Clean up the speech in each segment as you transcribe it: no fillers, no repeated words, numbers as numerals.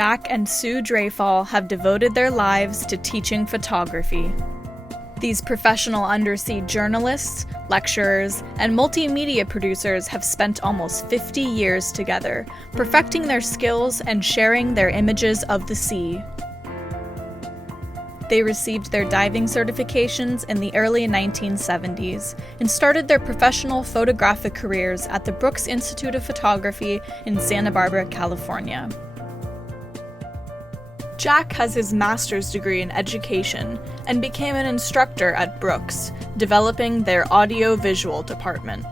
Jack and Sue Drafahl have devoted their lives to teaching photography. These professional undersea journalists, lecturers, and multimedia producers have spent almost 50 years together, perfecting their skills and sharing their images of the sea. They received their diving certifications in the early 1970s and started their professional photographic careers at the Brooks Institute of Photography in Santa Barbara, California. Jack has his master's degree in education and became an instructor at Brooks, developing their audio-visual department.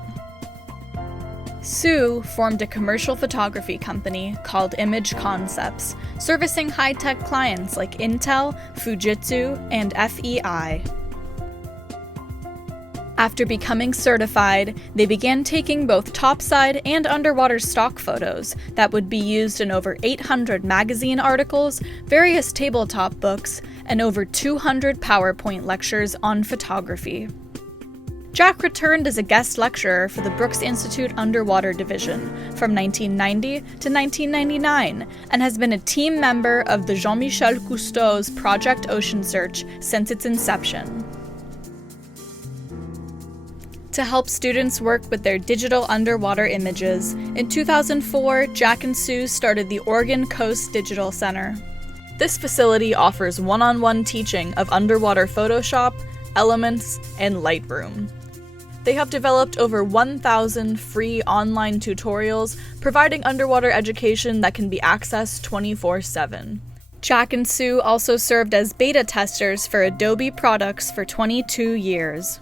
Sue formed a commercial photography company called Image Concepts, servicing high-tech clients like Intel, Fujitsu, and FEI. After becoming certified, they began taking both topside and underwater stock photos that would be used in over 800 magazine articles, various tabletop books, and over 200 PowerPoint lectures on photography. Jack returned as a guest lecturer for the Brooks Institute Underwater Division from 1990 to 1999 and has been a team member of the Jean-Michel Cousteau's Project Ocean Search since its inception. To help students work with their digital underwater images, in 2004, Jack and Sue started the Oregon Coast Digital Center. This facility offers one-on-one teaching of underwater Photoshop, Elements, and Lightroom. They have developed over 1,000 free online tutorials, providing underwater education that can be accessed 24/7. Jack and Sue also served as beta testers for Adobe products for 22 years.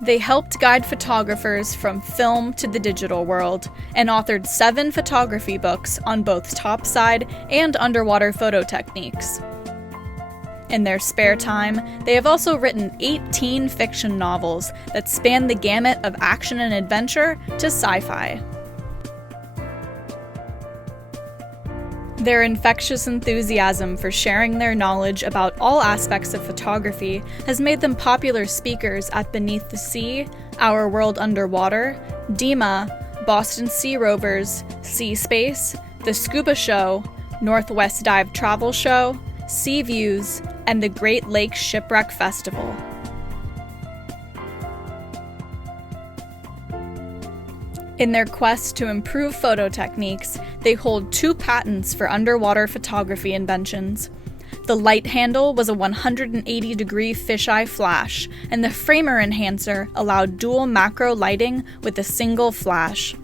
They helped guide photographers from film to the digital world, and authored 7 photography books on both topside and underwater photo techniques. In their spare time, they have also written 18 fiction novels that span the gamut of action and adventure to sci-fi. Their infectious enthusiasm for sharing their knowledge about all aspects of photography has made them popular speakers at Beneath the Sea, Our World Underwater, DEMA, Boston Sea Rovers, Sea Space, The Scuba Show, Northwest Dive Travel Show, Sea Views, and the Great Lakes Shipwreck Festival. In their quest to improve photo techniques, they hold 2 patents for underwater photography inventions. The light handle was a 180-degree fisheye flash, and the framer enhancer allowed dual macro lighting with a single flash.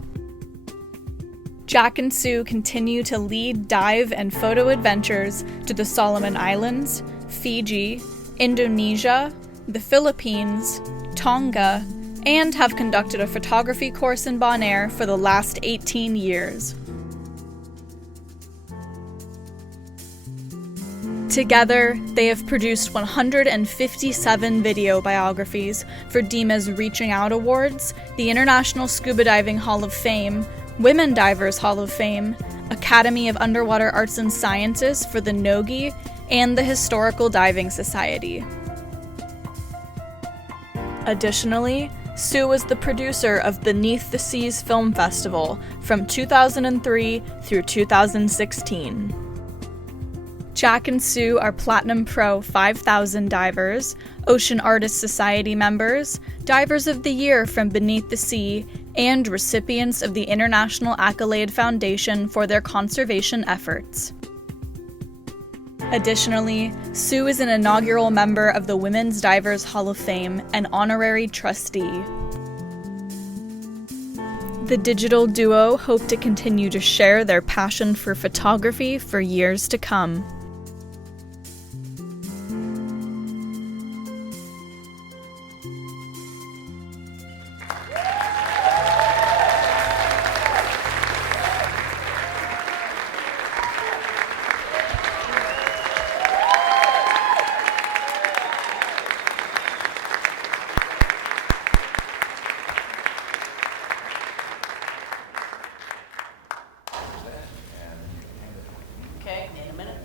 Jack and Sue continue to lead dive and photo adventures to the Solomon Islands, Fiji, Indonesia, the Philippines, Tonga, and have conducted a photography course in Bonaire for the last 18 years. Together, they have produced 157 video biographies for DEMA's Reaching Out Awards, the International Scuba Diving Hall of Fame, Women Divers Hall of Fame, Academy of Underwater Arts and Sciences for the NOGI, and the Historical Diving Society. Additionally, Sue was the producer of Beneath the Seas Film Festival from 2003 through 2016. Jack and Sue are Platinum Pro 5000 divers, Ocean Artists Society members, Divers of the Year from Beneath the Sea, and recipients of the International Accolade Foundation for their conservation efforts. Additionally, Sue is an inaugural member of the Women's Divers Hall of Fame and honorary trustee. The digital duo hope to continue to share their passion for photography for years to come. Okay, in a minute.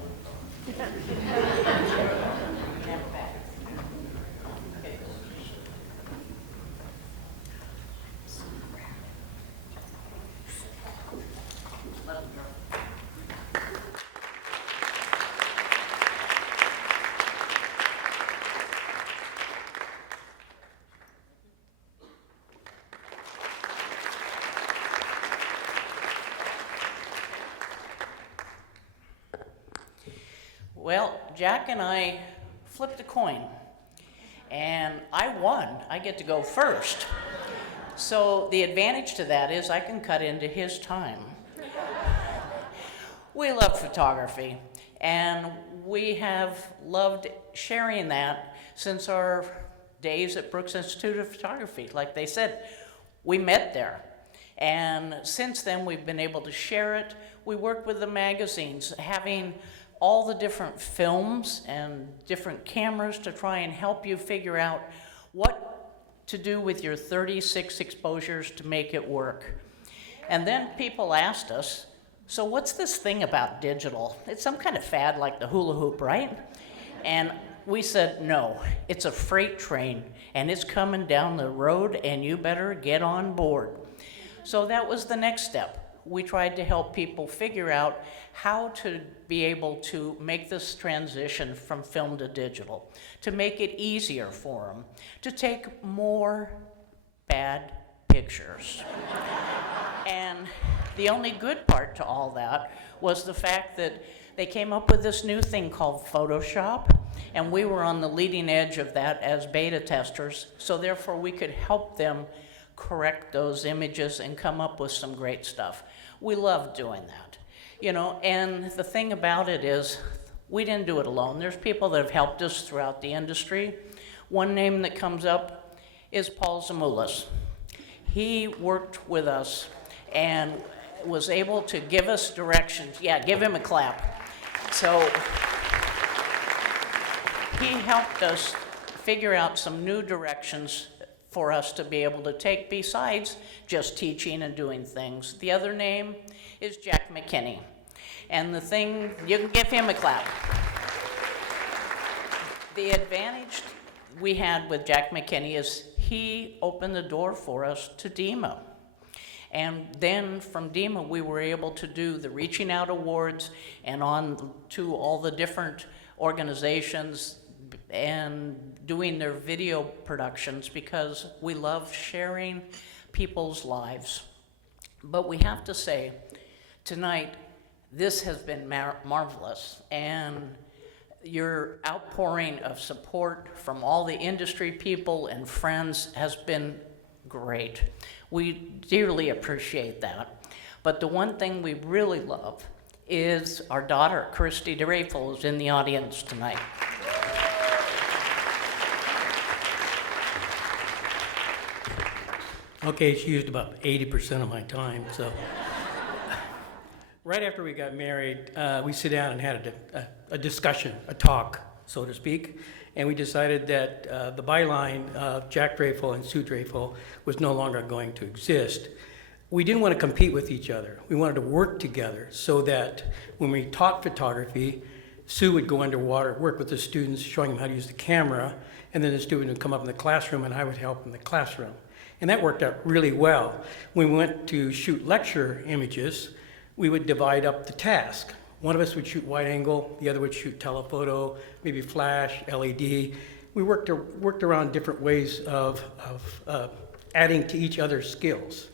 Well, Jack and I flipped a coin, and I won. I get to go first. So the advantage to that is I can cut into his time. We love photography, and we have loved sharing that since our days at Brooks Institute of Photography. Like they said, we met there. And since then, we've been able to share it. We work with the magazines, having all the different films and different cameras to try and help you figure out what to do with your 36 exposures to make it work. And then people asked us, so what's this thing about digital? It's some kind of fad like the hula hoop, right? And we said, no, it's a freight train, and it's coming down the road, and you better get on board. So that was the next step. We tried to help people figure out how to be able to make this transition from film to digital, to make it easier for them, to take more bad pictures. And the only good part to all that was the fact that they came up with this new thing called Photoshop, and we were on the leading edge of that as beta testers, so therefore we could help them correct those images and come up with some great stuff. We love doing that, you know, and the thing about it is we didn't do it alone. There's people that have helped us throughout the industry. One name that comes up is Paul Zamoulis. He worked with us and was able to give us directions. Yeah, give him a clap. So he helped us figure out some new directions for us to be able to take besides just teaching and doing things. The other name is Jack McKinney. And the thing, you can give him a clap. The advantage we had with Jack McKinney is he opened the door for us to DEMA. And then from DEMA, we were able to do the Reaching Out Awards and on to all the different organizations and doing their video productions because we love sharing people's lives. But we have to say, tonight, this has been marvelous, and your outpouring of support from all the industry people and friends has been great. We dearly appreciate that. But the one thing we really love is our daughter, Christy Drafahl, is in the audience tonight. Okay, she used about 80% of my time, so. Right after we got married, we sat down and had a discussion, a talk, so to speak, and we decided that the byline of Jack Drafahl and Sue Drafahl was no longer going to exist. We didn't want to compete with each other. We wanted to work together so that when we taught photography, Sue would go underwater, work with the students, showing them how to use the camera, and then the student would come up in the classroom and I would help in the classroom. And that worked out really well. When we went to shoot lecture images, we would divide up the task. One of us would shoot wide angle, the other would shoot telephoto, maybe flash, LED. We worked around different ways of adding to each other's skills.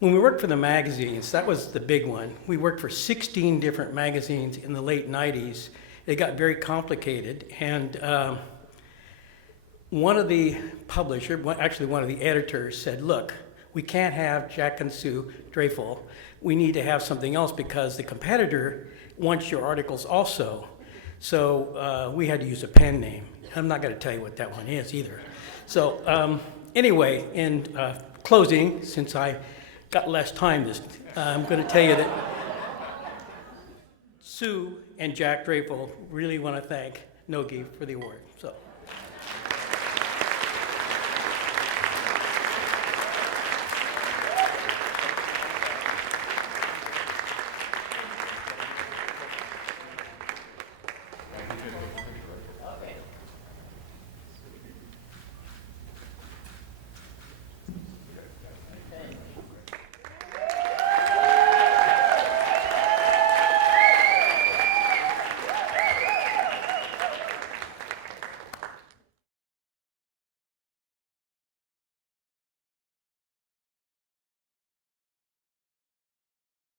When we worked for the magazines, that was the big one. We worked for 16 different magazines in the late 90s. It got very complicated, and one of the publishers, actually one of the editors said, look, we can't have Jack and Sue Drafahl. We need to have something else because the competitor wants your articles also. So we had to use a pen name. I'm not going to tell you what that one is either. So anyway, in closing, since I got less time, I'm going to tell you that Sue and Jack Drafahl really want to thank NOGI for the award. So.